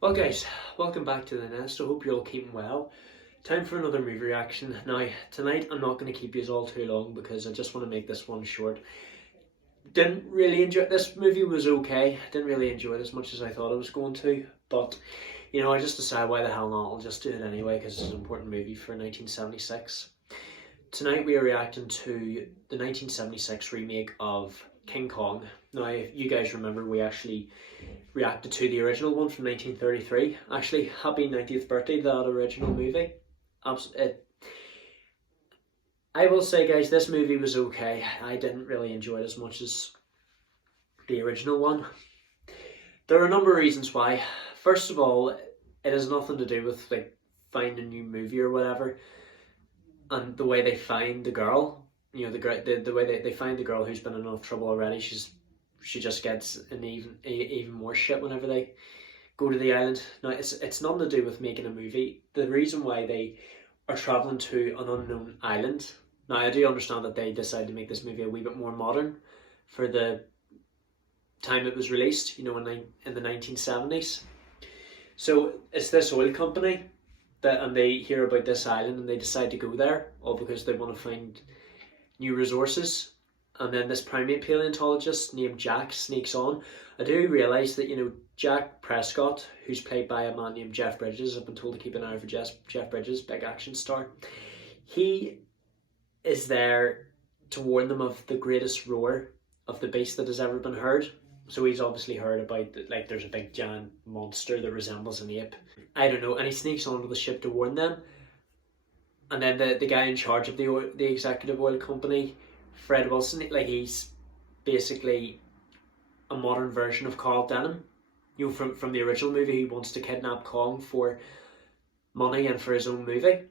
Well guys, welcome back to the nest. I hope you're all keeping well. Time for another movie reaction. Now, tonight I'm not going to keep you all too long because I just want to make this one short. Didn't really enjoy this movie. Was okay. Didn't really enjoy it as much as I thought I was going to, but I just decided why the hell not. I'll just do it anyway because it's an important movie for 1976. Tonight we are reacting to the 1976 remake of King Kong. Now, if you guys remember, we actually reacted to the original one from 1933. Actually, happy 90th birthday to that original movie. I will say, guys, this movie was okay. I didn't really enjoy it as much as the original one. There are a number of reasons why. First of all, it has nothing to do with like finding a new movie or whatever, and the way they find the girl. The way they find the girl who's been in enough trouble already. She just gets in even more shit whenever they go to the island. Now, it's nothing to do with making a movie. The reason why they are traveling to an unknown island. Now, I do understand that they decided to make this movie a wee bit more modern for the time it was released, in the 1970s. So it's this oil company and they hear about this island and they decide to go there, all because they want to find new resources. And then this primate paleontologist named Jack sneaks on. I do realise that, Jack Prescott, who's played by a man named Jeff Bridges, I've been told to keep an eye out for Jeff Bridges, big action star. He is there to warn them of the greatest roar of the beast that has ever been heard. So he's obviously heard about, like, there's a big giant monster that resembles an ape. I don't know, and he sneaks onto the ship to warn them. And then the guy in charge of the executive oil company, Fred Wilson, like, he's basically a modern version of Carl Denham, from the original movie. He wants to kidnap Kong for money and for his own movie.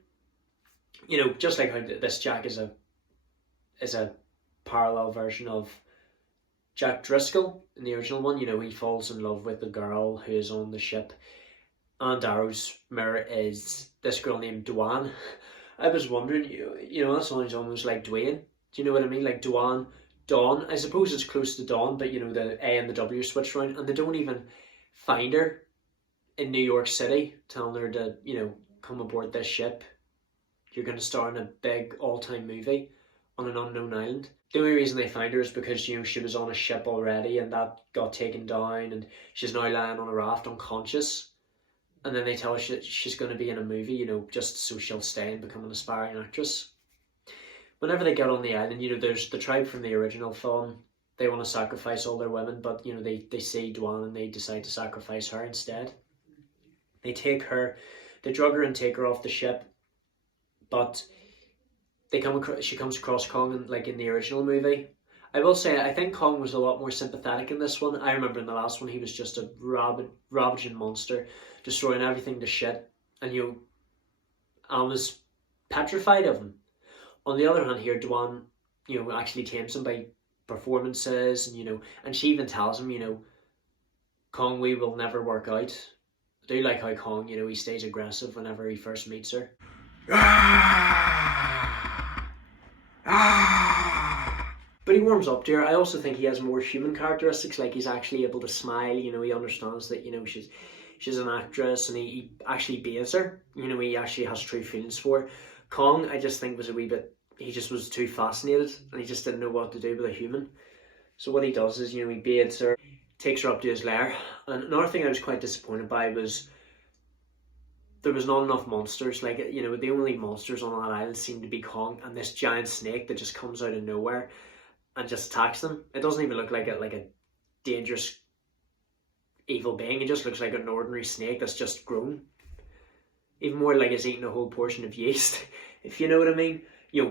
Just like how this Jack is a parallel version of Jack Driscoll in the original one. He falls in love with the girl who is on the ship, and Darrow's mirror is this girl named Dwan. I was wondering, that sounds almost like Dwayne. Do you know what I mean? Like Dawn. I suppose it's close to Dawn, but the A and the W switched around, and they don't even find her in New York City, telling her to, come aboard this ship. You're going to star in a big all-time movie on an unknown island. The only reason they find her is because, she was on a ship already and that got taken down and she's now lying on a raft unconscious. And then they tell her she's going to be in a movie, just so she'll stay and become an aspiring actress. Whenever they get on the island, there's the tribe from the original film. They want to sacrifice all their women, but, they see Dwan and they decide to sacrifice her instead. They drug her and take her off the ship, but she comes across Kong in the original movie. I will say, I think Kong was a lot more sympathetic in this one. I remember in the last one, he was just a ravaging monster, destroying everything to shit, and I was petrified of him. On the other hand here, Dwan, actually tames him by performances, and she even tells him, Kong, we will never work out. I do like how Kong, he stays aggressive whenever he first meets her. But he warms up to her. I also think he has more human characteristics, like he's actually able to smile, he understands that, she's an actress, and he actually bathes her, he actually has true feelings for her. Kong, I just think, was a wee bit, he just was too fascinated, and he just didn't know what to do with a human. So what he does is, he bathes her, takes her up to his lair. And another thing I was quite disappointed by was there was not enough monsters. Like, the only monsters on that island seemed to be Kong and this giant snake that just comes out of nowhere and just attacks them. It doesn't even look like a dangerous evil being. It just looks like an ordinary snake that's just grown. Even more like it's eating a whole portion of yeast, if you know what I mean.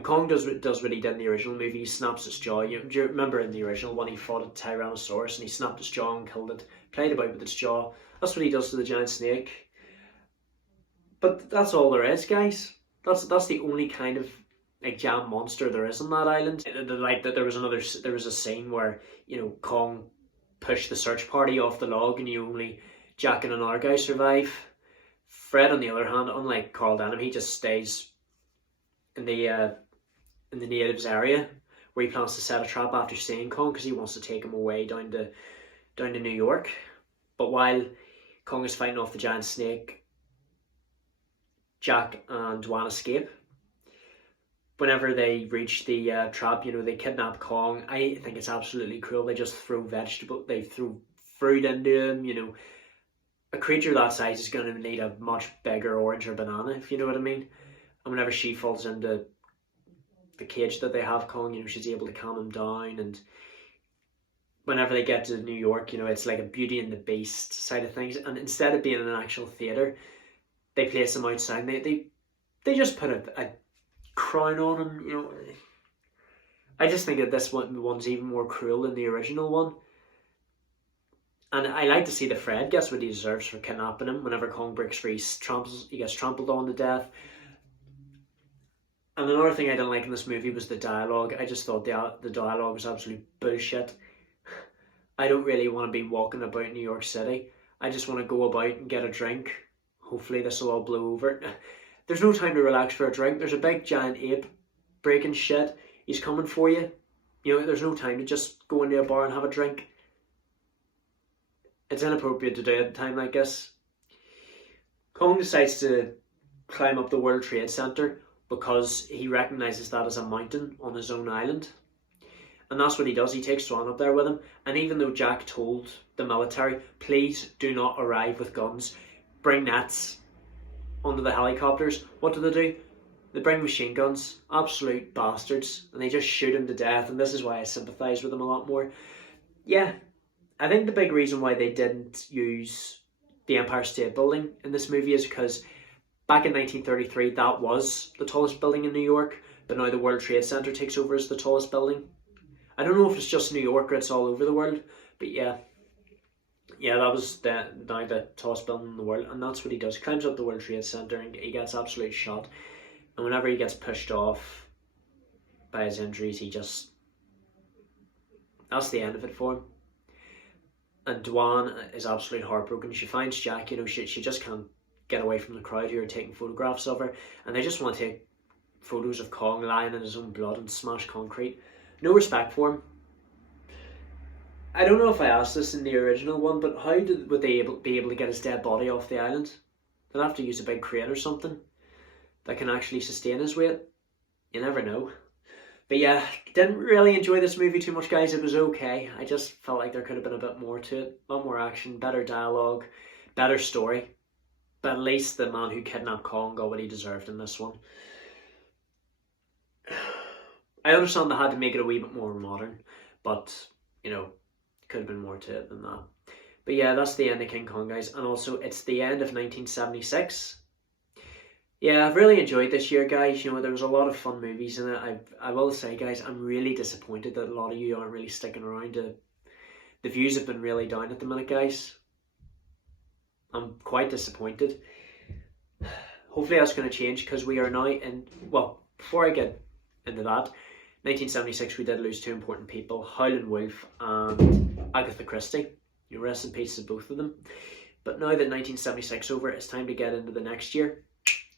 Kong does what he did in the original movie. He snaps his jaw. Do you remember in the original one, he fought a Tyrannosaurus and he snapped his jaw and killed it, played about with its jaw. That's what he does to the giant snake. But that's all there is, guys. That's the only kind of like giant monster there is on that island. Like that, there was a scene where Kong pushed the search party off the log, and only Jack and another guy survive. Fred, on the other hand, unlike Carl Denham, he just stays in the natives' area where he plans to set a trap after seeing Kong because he wants to take him away down to New York. But while Kong is fighting off the giant snake. Jack and Dwan escape. Whenever they reach the trap, they kidnap Kong. I think it's absolutely cruel. They just throw they throw fruit into him. A creature that size is going to need a much bigger orange or banana, if you know what I mean. And whenever she falls into the cage that they have Kong, she's able to calm him down. And whenever they get to New York, it's like a Beauty and the Beast side of things. And instead of being in an actual theatre, they place him outside. They just put a crown on him. I just think that this one's even more cruel than the original one. And I like to see that Fred gets what he deserves for kidnapping him. Whenever Kong breaks free, he gets trampled on to death. And another thing I didn't like in this movie was the dialogue. I just thought the dialogue was absolute bullshit. I don't really want to be walking about New York City. I just want to go about and get a drink. Hopefully this will all blow over. There's no time to relax for a drink. There's a big giant ape breaking shit. He's coming for you. There's no time to just go into a bar and have a drink. It's inappropriate to do at a time like this. Kong decides to climb up the World Trade Center because he recognises that as a mountain on his own island. And that's what he does. He takes Swan up there with him. And even though Jack told the military, please do not arrive with guns, bring nets onto the helicopters, what do? They bring machine guns. Absolute bastards. And they just shoot him to death. And this is why I sympathise with them a lot more. Yeah, I think the big reason why they didn't use the Empire State Building in this movie is because back in 1933, that was the tallest building in New York, but now the World Trade Center takes over as the tallest building. I don't know if it's just New York or it's all over the world, but yeah, that was now the tallest building in the world, and that's what he does. Climbs up the World Trade Center and he gets absolutely shot, and whenever he gets pushed off by his injuries, that's the end of it for him. And Dwan is absolutely heartbroken. She finds Jack, she just can't get away from the crowd who are taking photographs of her, and they just want to take photos of Kong lying in his own blood and smash concrete. No respect for him. I don't know if I asked this in the original one, but how would they be able to get his dead body off the island? They'll have to use a big crane or something that can actually sustain his weight. You never know. But yeah, didn't really enjoy this movie too much, guys. It was okay. I just felt like there could have been a bit more to it. A lot more action, better dialogue, better story. But at least the man who kidnapped Kong got what he deserved in this one. I understand they had to make it a wee bit more modern, but, could have been more to it than that. But yeah, that's the end of King Kong, guys. And also, it's the end of 1976. Yeah, I've really enjoyed this year, guys. There was a lot of fun movies in it. I will say, guys, I'm really disappointed that a lot of you aren't really sticking around. The views have been really down at the minute, guys. I'm quite disappointed. Hopefully that's going to change, because we are now in... Well, before I get into that, 1976 we did lose two important people, Howlin' Wolf and Agatha Christie. Rest in peace to both of them. But now that 1976 is over, it's time to get into the next year,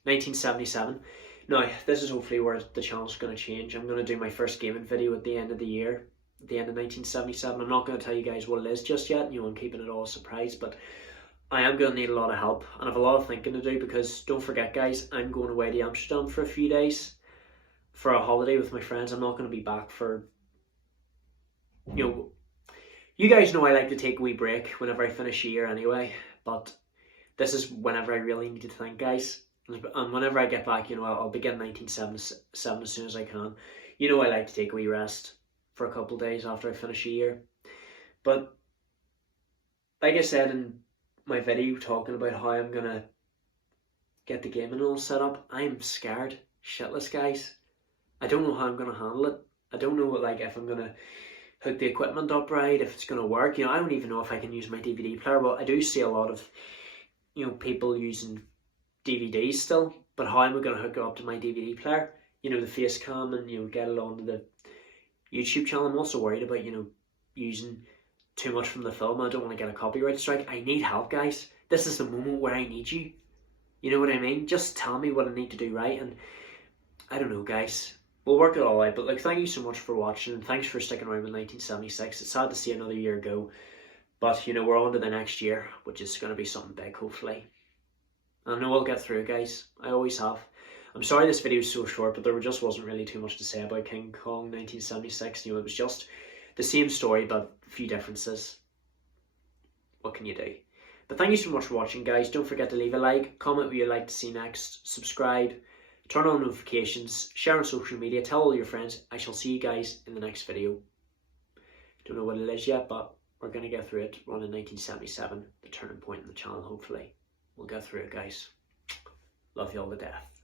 1977. Now, this is hopefully where the channel's going to change. I'm going to do my first gaming video at the end of the year, at the end of 1977. I'm not going to tell you guys what it is just yet. I'm keeping it all a surprise, but I am going to need a lot of help, and I have a lot of thinking to do, because don't forget, guys, I'm going away to Amsterdam for a few days for a holiday with my friends. I'm not going to be back for, you guys know I like to take a wee break whenever I finish a year anyway, but this is whenever I really need to think, guys. And whenever I get back, I'll begin 1977 as soon as I can. I like to take a wee rest for a couple of days after I finish a year. But like I said in my video talking about how I'm going to get the gaming all set up, I'm scared shitless, guys. I don't know how I'm going to handle it. I don't know if I'm going to hook the equipment up right, if it's going to work. I don't even know if I can use my DVD player. Well, I do see a lot of people using DVDs still, but how am I going to hook it up to my DVD player? The face cam and get it onto the YouTube channel. I'm also worried about using too much from the film. I don't want to get a copyright strike. I need help, guys. This is the moment where I need you. You know what I mean? Just tell me what I need to do right, and I don't know, guys. We'll work it all out. But thank you so much for watching, and thanks for sticking around with 1976. It's sad to see another year go, But, you know, we're on to the next year, which is going to be something big, hopefully. I know I'll get through it, guys. I always have. I'm sorry this video is so short, but there just wasn't really too much to say about King Kong 1976. You know, it was just the same story, but a few differences. What can you do? But thank you so much for watching, guys. Don't forget to leave a like, comment what you'd like to see next, subscribe, turn on notifications, share on social media, tell all your friends. I shall see you guys in the next video. Don't know what it is yet, but we're going to get through it. We're on in 1977, the turning point in the channel, hopefully. We'll get through it, guys. Love you all to death.